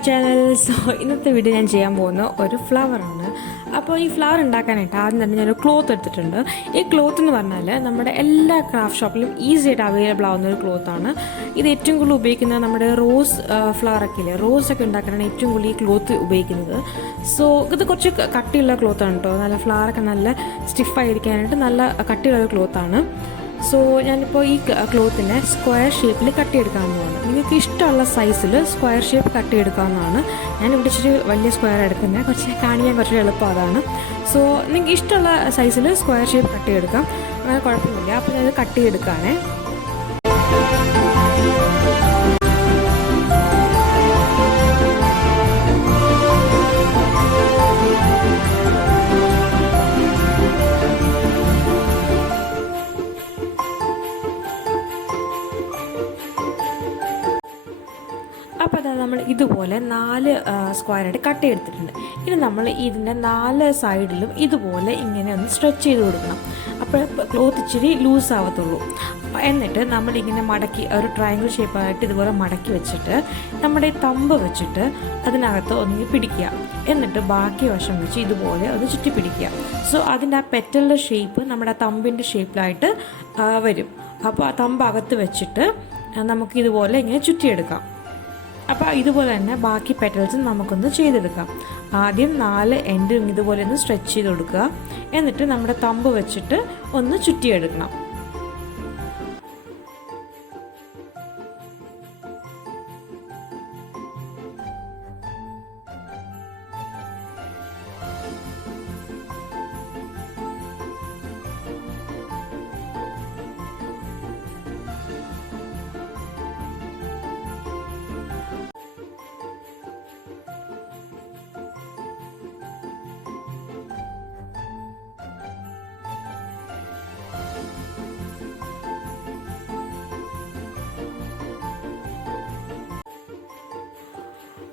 my channel. So, in this video, I will show you a flower. So, this flower is a cloth. This cloth is a craft shop easily available cloth. This is a rose flower. Rose cloth. So, this is a cloth. The flower is stiff cloth. So, I will cut cloth in a square shape. You can size square shape cut it. I will square so, you can size square shape cut it. I will cut it. This is a square cut. This is a side stretch the cloth loose and a triangle shape thumb so that petal shape thumb shape light thumb അപ്പോൾ ഇതുപോലെ തന്നെ ബാക്കി petals നമുക്കൊന്ന് ചെയ്തെടുക്കാം. ആദ്യം 4 end ഇതുപോലെ ഒന്ന് stretch ചെയ്ത് കൊടുക്കുക. എന്നിട്ട് നമ്മുടെ തമ്പ് വെച്ചിട്ട് ഒന്ന് ചുറ്റിയെടുക്കണം.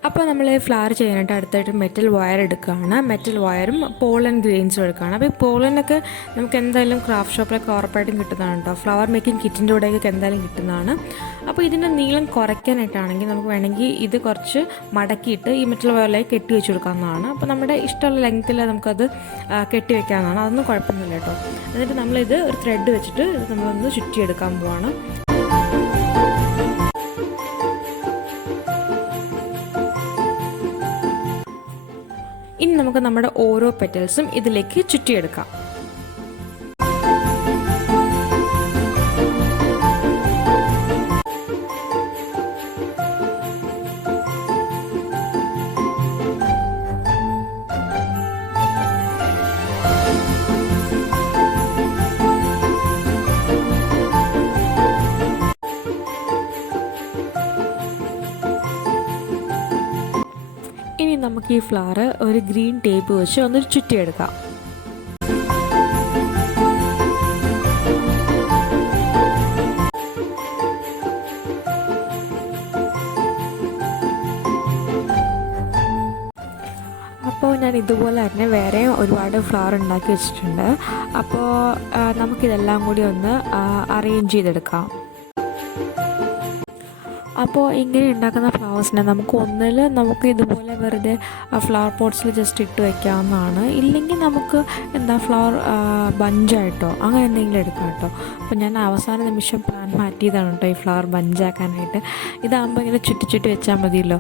അപ്പോൾ നമ്മൾ ഫ്ലവർ ചെയ്യാനായിട്ട് അടുത്തായിട്ട് മെറ്റൽ വയർ എടുക്കുകയാണ്. മെറ്റൽ വയറും പോളൻ ഗ്രെയിൻസും എടുക്കുകയാണ്. അപ്പോൾ ഈ പോളനൊക്കെ നമുക്ക് എന്തായാലും ക്രാഫ്റ്റ് ഷോപ്പിലൊക്കെ ഉറപ്പായിട്ടും കിട്ടുന്നതാണ് കേട്ടോ. ഫ്ലവർ മേക്കിംഗ് കിറ്റിൻ്റെ കൂടെയൊക്കെ എന്തായാലും കിട്ടുന്നതാണ്. അപ്പോൾ ഇതിൻ്റെ നീളം കുറയ്ക്കാനായിട്ടാണെങ്കിൽ നമുക്ക് വേണമെങ്കിൽ ഇത് കുറച്ച് മടക്കിയിട്ട് ഈ മെറ്റൽ വയറിലേക്ക് കെട്ടി വെച്ച് കൊടുക്കാവുന്നതാണ്. അപ്പോൾ നമ്മുടെ ഇഷ്ടമുള്ള ലെങ്ത്തിൽ നമുക്കത് കെട്ടി വെക്കാവുന്നതാണ്. അതൊന്നും കുഴപ്പമൊന്നുമില്ല കേട്ടോ. എന്നിട്ട് നമ്മളിത് ഒരു ത്രെഡ് വെച്ചിട്ട് നമ്മളൊന്ന് ചുറ്റിയെടുക്കാൻ പോവാണ്. ഇനി നമുക്ക് നമ്മുടെ ഓരോ പെറ്റൽസും ഇതിലേക്ക് ചുറ്റിയെടുക്കാം. ഇനി നമുക്ക് ഈ ഫ്ലവർ ഒരു ഗ്രീൻ ടേപ്പ് വെച്ച് ഒന്ന് ചുറ്റിയെടുക്കാം. അപ്പോൾ ഞാൻ ഇതുപോലെ തന്നെ വേറെ ഒരുപാട് ഫ്ലവർ ഉണ്ടാക്കി വെച്ചിട്ടുണ്ട്. അപ്പോൾ നമുക്കിതെല്ലാം കൂടി ഒന്ന് അറേഞ്ച് ചെയ്തെടുക്കാം. അപ്പോൾ ഇങ്ങനെ ഉണ്ടാക്കുന്ന ഫ്ലവേഴ്സിനെ നമുക്ക് ഇതുപോലെ വെറുതെ ഫ്ലവർ പോട്ട്സിൽ ജസ്റ്റ് ഇട്ട് വയ്ക്കാവുന്നതാണ്. ഇല്ലെങ്കിൽ നമുക്ക് ഫ്ലവർ ബഞ്ചായിട്ടോ അങ്ങനെ എന്തെങ്കിലും എടുക്കാം കേട്ടോ. അപ്പോൾ ഞാൻ അവസാന നിമിഷം പ്ലാൻ മാറ്റിയതാണ് കേട്ടോ ഈ ഫ്ലവർ ബഞ്ചാക്കാനായിട്ട്. ഇതാകുമ്പോൾ ഇങ്ങനെ ചുറ്റി വെച്ചാൽ മതിയല്ലോ.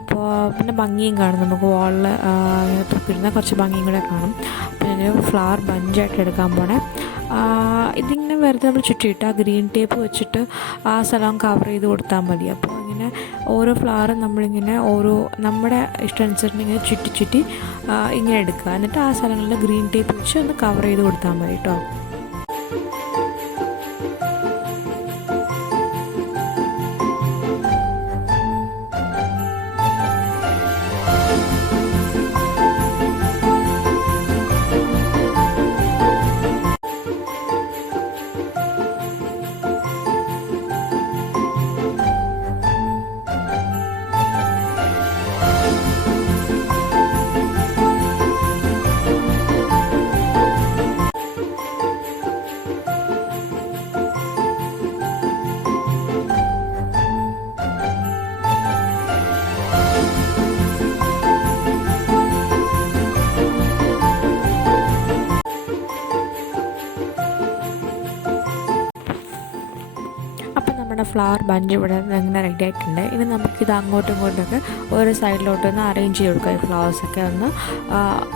അപ്പോൾ പിന്നെ ഭംഗിയും കാണും. നമുക്ക് വാളിൽ ഇങ്ങനെ തുപ്പിടുന്ന കുറച്ച് ഭംഗിയും കൂടെ കാണും. അപ്പോൾ ഞാൻ ഫ്ലവർ ബഞ്ചായിട്ട് എടുക്കാൻ പോണേ. ഇതിങ്ങനെ വെറുതെ നമ്മൾ ചുറ്റിയിട്ട് ആ ഗ്രീൻ ടേപ്പ് വെച്ചിട്ട് ആ സ്ഥലം കവർ ചെയ്ത് കൊടുത്താൽ മതി. അപ്പോൾ ഇങ്ങനെ ഓരോ ഫ്ലവറും നമ്മളിങ്ങനെ നമ്മുടെ ഇഷ്ടമനുസരിച്ച് ഇങ്ങനെ ചുറ്റി ഇങ്ങനെ എടുക്കുക. എന്നിട്ട് ആ സ്ഥലങ്ങളിൽ ഗ്രീൻ ടേപ്പ് വെച്ച് ഒന്ന് കവർ ചെയ്ത് കൊടുത്താൽ മതി കേട്ടോ. ഫ്ലവർ ബഞ്ച് ഇവിടെ ഇങ്ങനെ റെഡി ആയിട്ടുണ്ട്. ഇനി നമുക്കിത് അങ്ങോട്ടും ഇങ്ങോട്ടൊക്കെ ഓരോ സൈഡിലോട്ടൊന്ന് അറേഞ്ച് ചെയ്ത് കൊടുക്കുക. ഈ ഫ്ലവേഴ്സൊക്കെ ഒന്ന്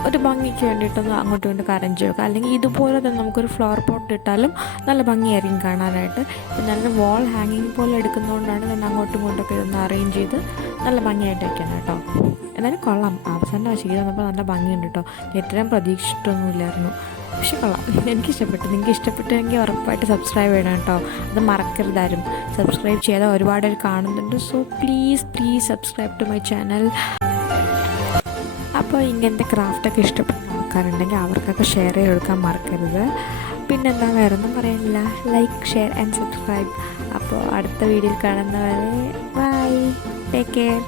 ഒരു ഭംഗിക്ക് വേണ്ടിയിട്ടൊന്ന് അങ്ങോട്ടും ഇങ്ങോട്ടൊക്കെ അറേഞ്ച് ചെയ്ത് കൊടുക്കുക. അല്ലെങ്കിൽ ഇതുപോലെ തന്നെ നമുക്കൊരു ഫ്ലവർ പോട്ട് ഇട്ടാലും നല്ല ഭംഗിയായിരിക്കും കാണാനായിട്ട്. ഞാനൊരു വാൾ ഹാങ്ങിങ് പോലെ എടുക്കുന്നതുകൊണ്ടാണ് ഞാൻ അങ്ങോട്ടും ഇങ്ങോട്ടൊക്കെ ഇതൊന്ന് അറേഞ്ച് ചെയ്ത് നല്ല ഭംഗിയായിട്ട് വയ്ക്കുന്നത് കേട്ടോ. എന്നാലും കൊള്ളാം, അവസാനം വശിക്ക് തന്നപ്പോൾ നല്ല ഭംഗിയുണ്ട് കേട്ടോ. ഇത്രയും പ്രതീക്ഷിച്ചിട്ടൊന്നുമില്ലായിരുന്നു, പക്ഷെ കൊള്ളാം, എനിക്കിഷ്ടപ്പെട്ടു. നിങ്ങൾക്ക് ഇഷ്ടപ്പെട്ടെങ്കിൽ ഉറപ്പായിട്ട് സബ്സ്ക്രൈബ് ചെയ്യണം കേട്ടോ. അത് മറക്കരുതാരും. സബ്സ്ക്രൈബ് ചെയ്താൽ ഒരുപാട് പേര് കാണുന്നുണ്ട്. So please subscribe to my channel. അപ്പോൾ ഇങ്ങനത്തെ ക്രാഫ്റ്റൊക്കെ ഇഷ്ടപ്പെടുന്ന ആൾക്കാരുണ്ടെങ്കിൽ അവർക്കൊക്കെ ഷെയർ ചെയ്ത് കൊടുക്കാൻ മറക്കരുത്. പിന്നെന്താ, വേറെ ഒന്നും പറയാനില്ല. Like, share and subscribe. അപ്പോൾ അടുത്ത വീഡിയോയിൽ കാണുന്നവരെ ബൈ, ടേക്ക് കെയർ.